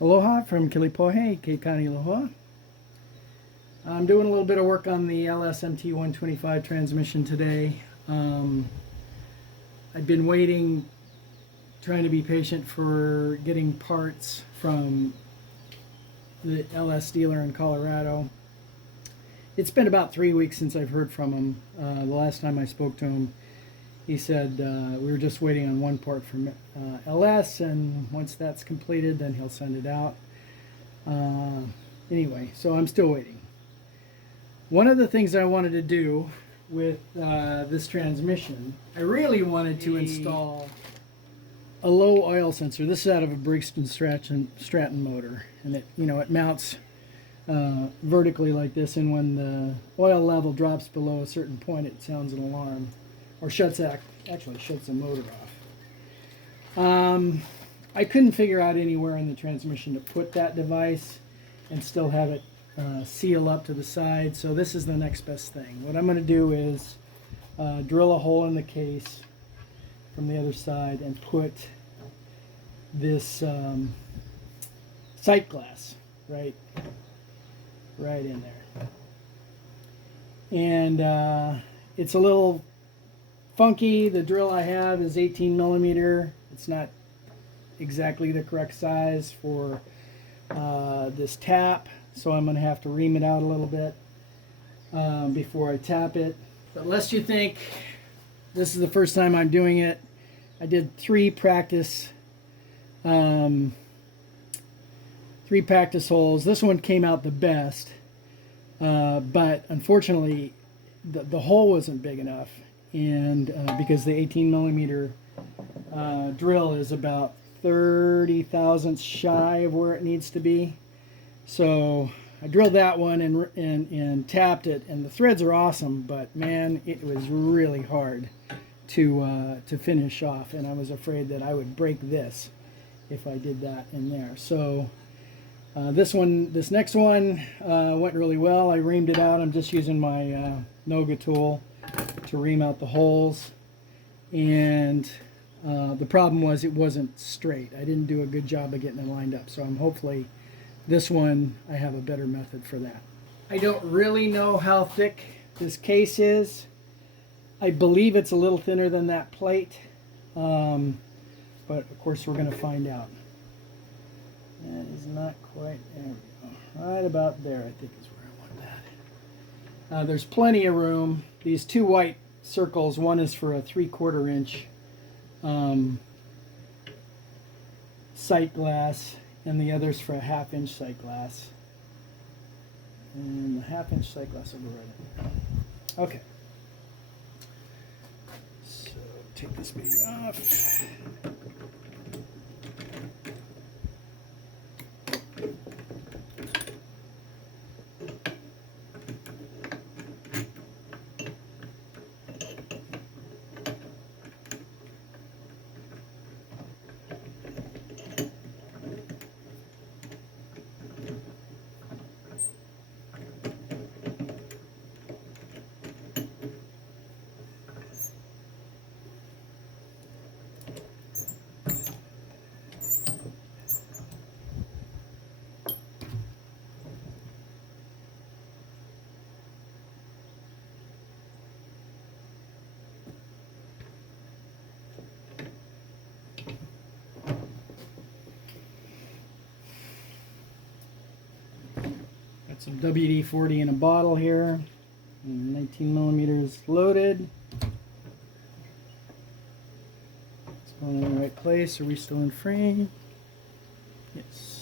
Aloha from Kilipohe, Cape County, Aloha. I'm doing a little bit of work on the LS MT125 transmission today. I've been waiting, trying to be patient for getting parts from the LS dealer in Colorado. It's been about 3 weeks since I've heard from him. The last time I spoke to him, he said we were just waiting on one part from LS, and once that's completed, then he'll send it out. Anyway, so I'm still waiting. One of the things I wanted to do with this transmission, I really wanted to install a low oil sensor. This is out of a Briggs & Stratton motor, and it mounts vertically like this, and when the oil level drops below a certain point, it sounds an alarm, or actually shuts the motor off. I couldn't figure out anywhere in the transmission to put that device and still have it seal up to the side, so this is the next best thing. What I'm going to do is drill a hole in the case from the other side and put this sight glass right in there. And it's a little funky. The drill I have is 18 millimeter. It's not exactly the correct size for this tap, so I'm going to have to ream it out a little bit before I tap it. But lest you think this is the first time I'm doing it, I did three practice holes. This one came out the best, but unfortunately the hole wasn't big enough, and because the 18 millimeter drill is about 30 thousandths shy of where it needs to be. So I drilled that one and tapped it, and the threads are awesome, but man, it was really hard to finish off, and I was afraid that I would break this if I did that in there. So this next one went really well. I reamed it out. I'm just using my Noga tool to ream out the holes, and the problem was it wasn't straight. I didn't do a good job of getting it lined up, so I'm hopefully this one I have a better method for that. I don't really know how thick this case is. I believe it's a little thinner than that plate, but of course we're going to find out. That is not quite, there we go. Right about there, I think is where I want that. There's plenty of room. These two white circles, one is for a 3/4 inch sight glass, and the other's for a 1/2 inch sight glass. And the 1/2 inch sight glass will go right in there. Okay. So take this baby off. Got some WD-40 in a bottle here. 19 millimeters loaded. It's going in the right place. Are we still in frame? Yes.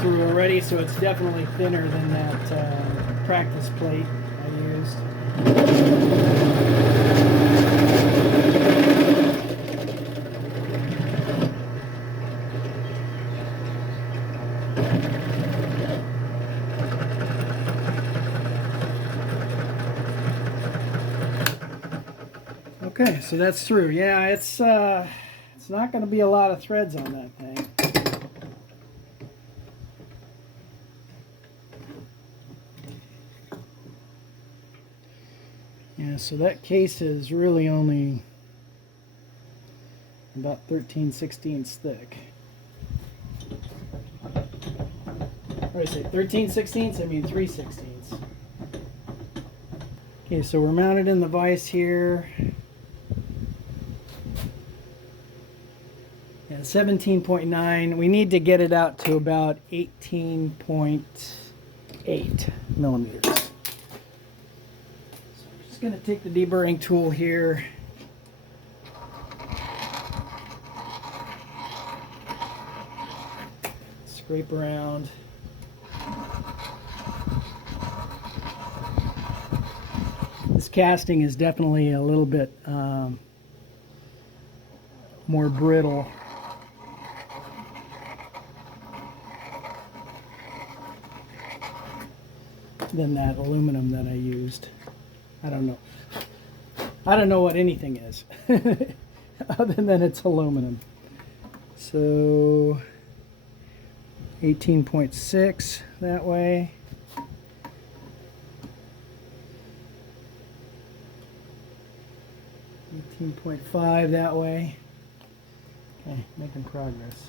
Through already, so it's definitely thinner than that practice plate I used. Okay, so that's through. Yeah, it's it's not going to be a lot of threads on that thing. Yeah, so that case is really only about 13/16 thick. What did I say, 13/16? I mean 3/16. Okay, so we're mounted in the vise here. Yeah, 17.9. We need to get it out to about 18.8 millimeters. So I'm just going to take the deburring tool here. Scrape around. This casting is definitely a little bit more brittle than that aluminum that I used. I don't know. I don't know what anything is other than it's aluminum. So 18.6 that way. 18.5 that way. Okay, making progress.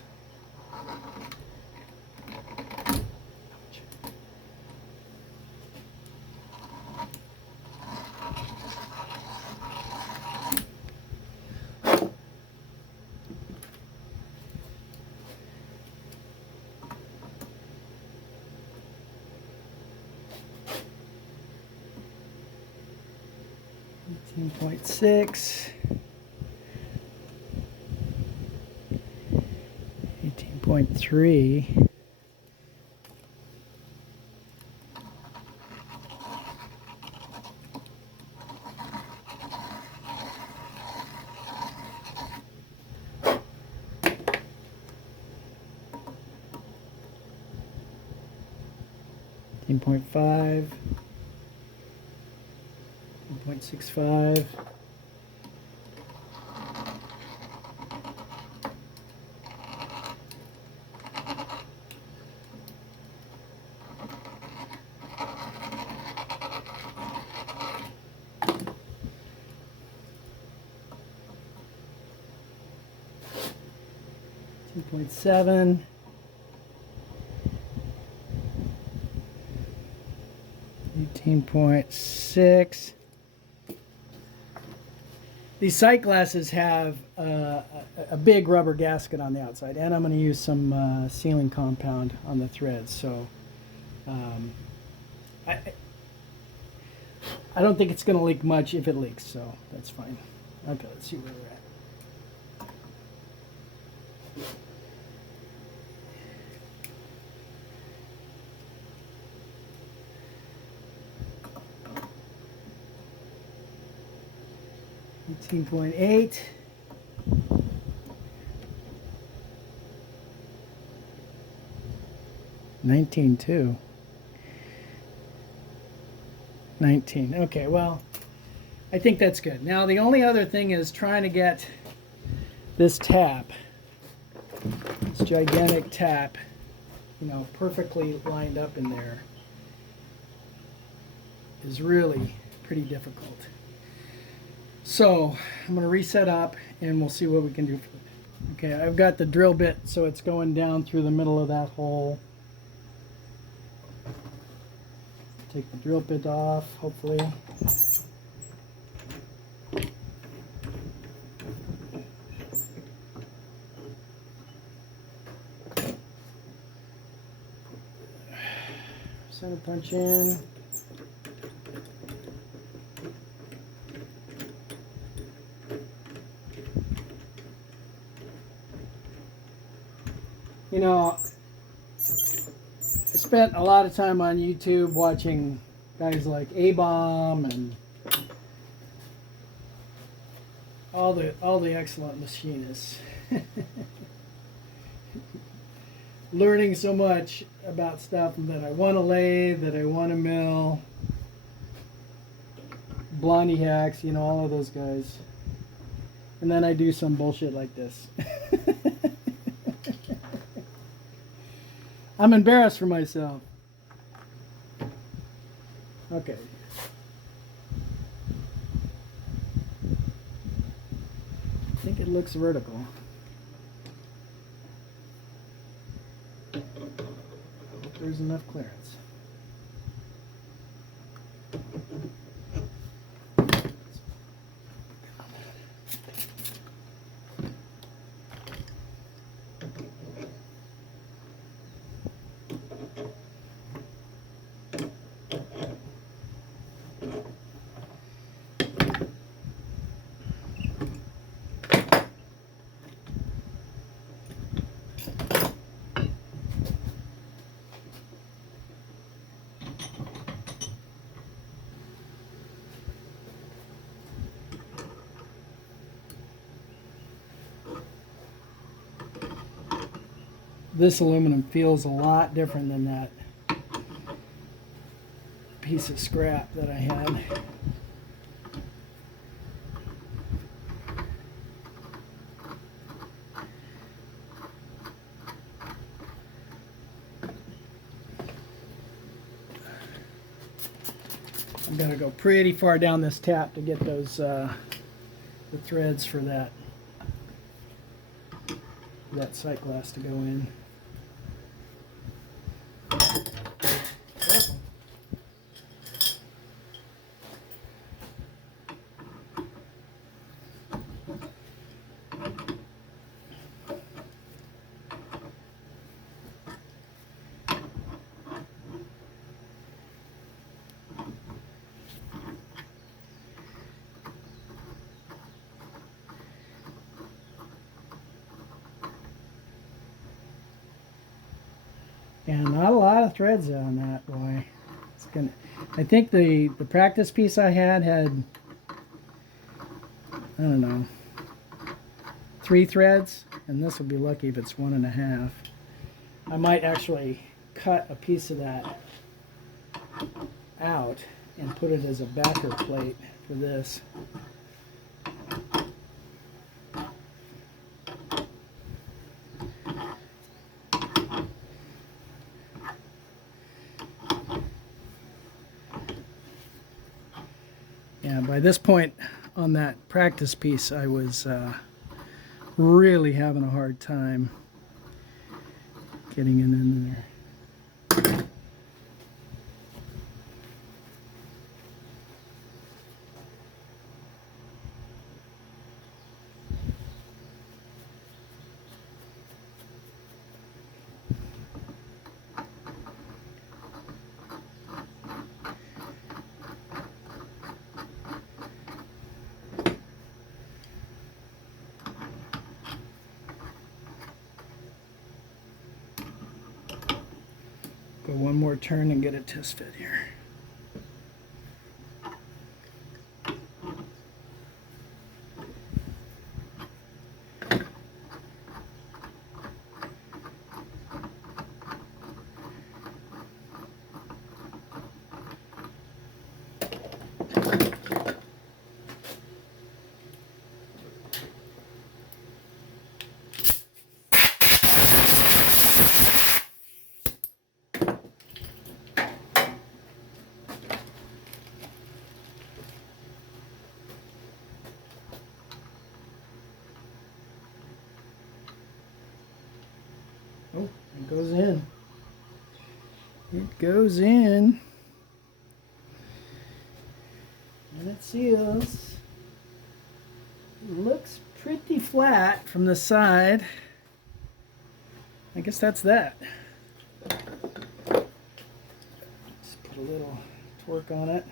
.6, 18.3, 18.5, 1.65. .7, 18.6. These sight glasses have a big rubber gasket on the outside, and I'm going to use some sealing compound on the threads. So I don't think it's going to leak much if it leaks, so that's fine. Okay, let's see where we're at. .8. 19.2. 19. Okay, well, I think that's good. Now the only other thing is trying to get this tap, this gigantic tap, you know, perfectly lined up in there is really pretty difficult. So I'm going to reset up and we'll see what we can do for it. Okay, I've got the drill bit, so it's going down through the middle of that hole. Take the drill bit off, hopefully. Center punch in. You know, I spent a lot of time on YouTube watching guys like A-Bomb and all the excellent machinists. Learning so much about stuff that I want to lathe, that I want to mill. Blondie Hacks, you know, all of those guys. and then I do some bullshit like this. I'm embarrassed for myself. Okay. I think it looks vertical. I hope there's enough clearance. This aluminum feels a lot different than that piece of scrap that I had. I'm gonna go pretty far down this tap to get those the threads for that sight glass to go in. And not a lot of threads on that, boy. It's gonna. I think the practice piece I had I don't know, 3 threads, and this will be lucky if it's 1.5. I might actually cut a piece of that out and put it as a backer plate for this. Yeah, by this point on that practice piece, I was really having a hard time getting it in there. Go one more turn and get a test fit here. Oh, it goes in. It goes in. And it seals. It looks pretty flat from the side. I guess that's that. Just put a little torque on it.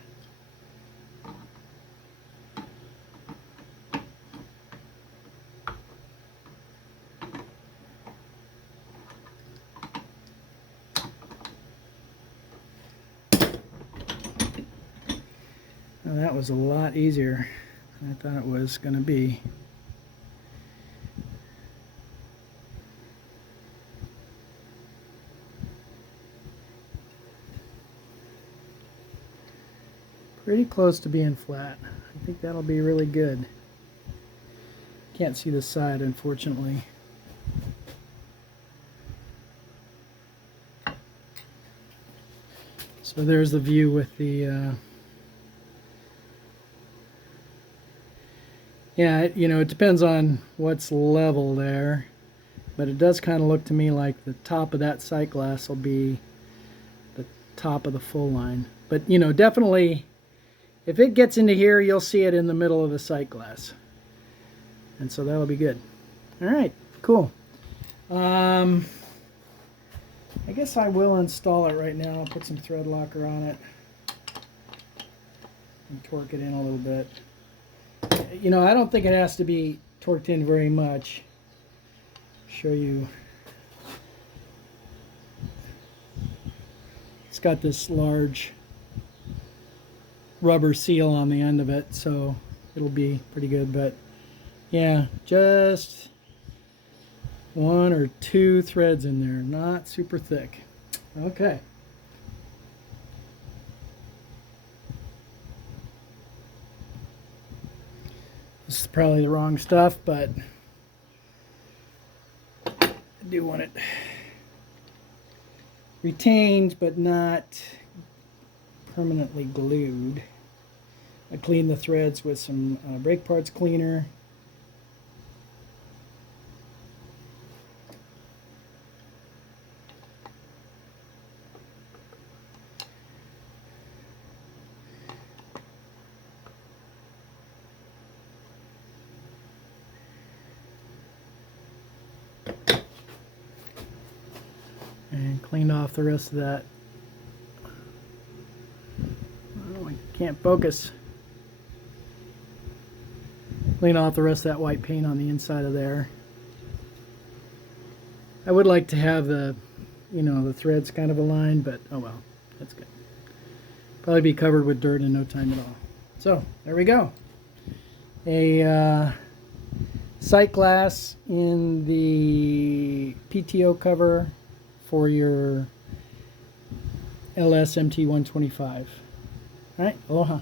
Well, that was a lot easier than I thought it was going to be. Pretty close to being flat. I think that'll be really good. Can't see the side, unfortunately. So there's the view with the yeah, you know, it depends on what's level there, but it does kind of look to me like the top of that sight glass will be the top of the full line. But, you know, definitely, if it gets into here, you'll see it in the middle of the sight glass. And so that'll be good. All right, cool. I guess I will install it right now. I'll put some thread locker on it and torque it in a little bit. You know, I don't think it has to be torqued in very much. Show you. It's got this large rubber seal on the end of it, so it'll be pretty good. But yeah, just 1 or 2 threads in there, not super thick. Okay. This is probably the wrong stuff, but I do want it retained but not permanently glued. I cleaned the threads with some brake parts cleaner. And cleaned off the rest of that. Oh, I can't focus. Clean off the rest of that white paint on the inside of there. I would like to have the, you know, the threads kind of aligned, but oh well, that's good. Probably be covered with dirt in no time at all. So there we go. A sight glass in the PTO cover for your LS MT125. All right, aloha.